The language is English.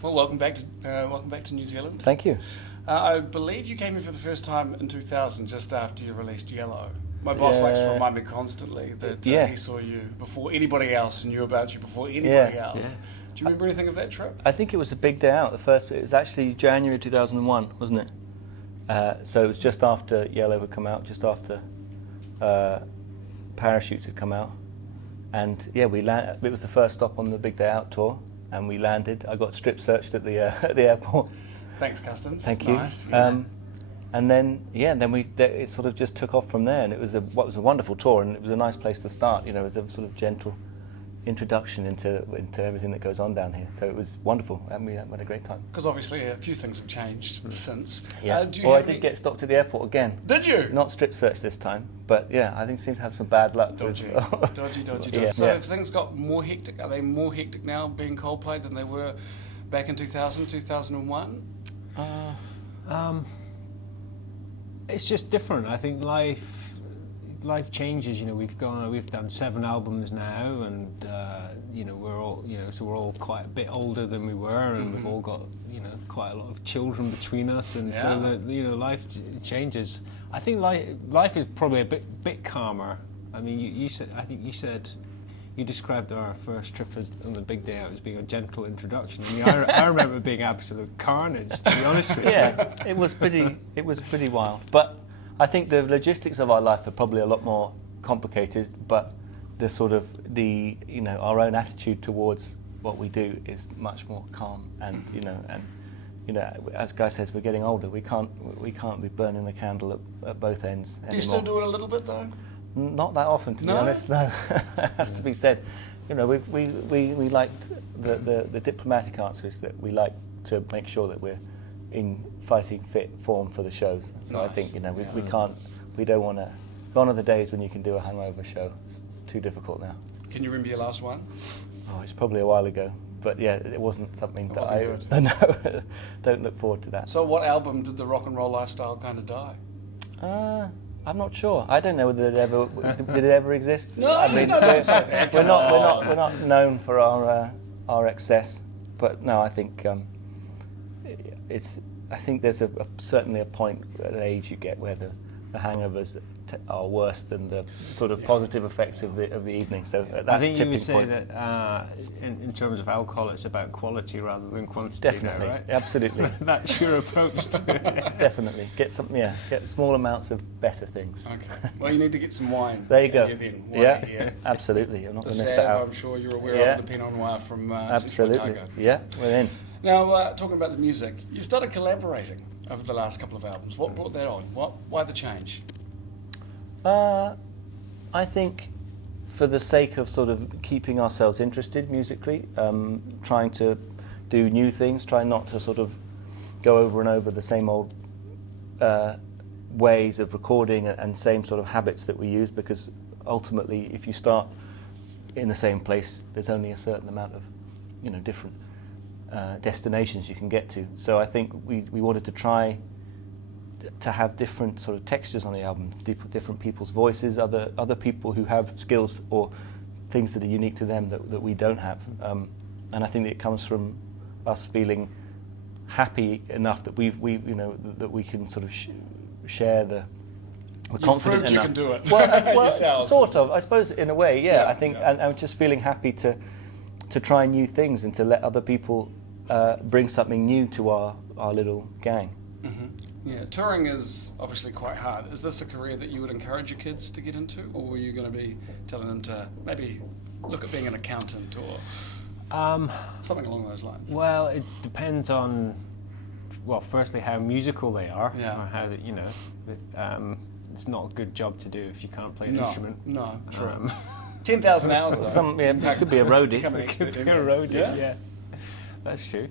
Well, welcome back to New Zealand. Thank you. I believe you came here for the first time in 2000, just after you released Yellow. My boss likes to remind me constantly that he saw you before anybody else and knew about you before anybody else. Yeah. Do you remember anything of that trip? I think it was a big day out. It was actually January 2001, wasn't it? So it was just after Yellow had come out, just after Parachutes had come out, and it was the first stop on the Big Day Out tour, and we landed. I got strip searched at the airport. Thanks, Customs. Thank you. Nice. Yeah. And then it sort of just took off from there, and it was a wonderful tour, and it was a nice place to start. You know, it was a sort of gentle introduction into everything that goes on down here. So it was wonderful, and we had a great time. Because obviously a few things have changed since. Yeah. I did get stopped at the airport again. Did you? Not strip searched this time, but yeah, I think it seemed to have some bad luck. Dodgy. Yeah. So have things got more hectic? Are they more hectic now being Coldplay than they were back in 2000, 2001? It's just different. I think life changes. You know, we've done 7 albums now, and we're all quite a bit older than we were, and we've all got quite a lot of children between us, and so life changes. I think life is probably a bit calmer. I mean, you said you described our first trip on the Big Day Out as being a gentle introduction. I mean, I remember it being absolute carnage, to be honest with you. Yeah, it was pretty wild. But I think the logistics of our life are probably a lot more complicated. But our own attitude towards what we do is much more calm. And as Guy says, we're getting older. We can't be burning the candle at both ends anymore. Do you still do it a little bit though? Not that often, to be honest. No, it has to be said. You know, we like the diplomatic answer is that we like to make sure that we're in fighting fit form for the shows. So nice. I think we don't want to. Gone are the days when you can do a hungover show. It's too difficult now. Can you remember your last one? Oh, it's probably a while ago. But yeah, it wasn't something that I good. No, don't look forward to that. So what album did the rock and roll lifestyle kind of die? I'm not sure. I don't know whether did it ever exist. No, I mean, we're not known for our excess, but no, I think I think there's certainly a point at an age you get where the hangovers are worse than the sort of positive effects of the evening. So I think you would say that in terms of alcohol, it's about quality rather than quantity. Definitely, now, right? Absolutely. That's your approach to it. Definitely, get small amounts of better things. Okay. Well, you need to get some wine. There you go. Here. Absolutely. I'm not going to miss Sauv, that out. I'm sure you're aware of the Pinot Noir from Absolutely. Central Otago. Yeah, we're in. Now, talking about the music, you started collaborating over the last couple of albums. What brought that on? Why the change? I think for the sake of sort of keeping ourselves interested musically, trying to do new things, trying not to sort of go over and over the same old ways of recording and same sort of habits that we use, because ultimately if you start in the same place, there's only a certain amount of different destinations you can get to. So I think we wanted to try to have different sort of textures on the album, different people's voices, other people who have skills or things that are unique to them that we don't have. And I think it comes from us feeling happy enough that that we can sort of share the. We're confident enough. You can do it. Well, sort of. I suppose in a way, yeah. I think, and I'm just feeling happy to try new things and to let other people bring something new to our little gang. Mm-hmm. Yeah, touring is obviously quite hard. Is this a career that you would encourage your kids to get into, or were you going to be telling them to maybe look at being an accountant or something along those lines? Well, it depends on, firstly how musical they are, or how it's not a good job to do if you can't play an instrument. No, true. 10,000 hours though. It could be a roadie. It could be a roadie, yeah. That's true.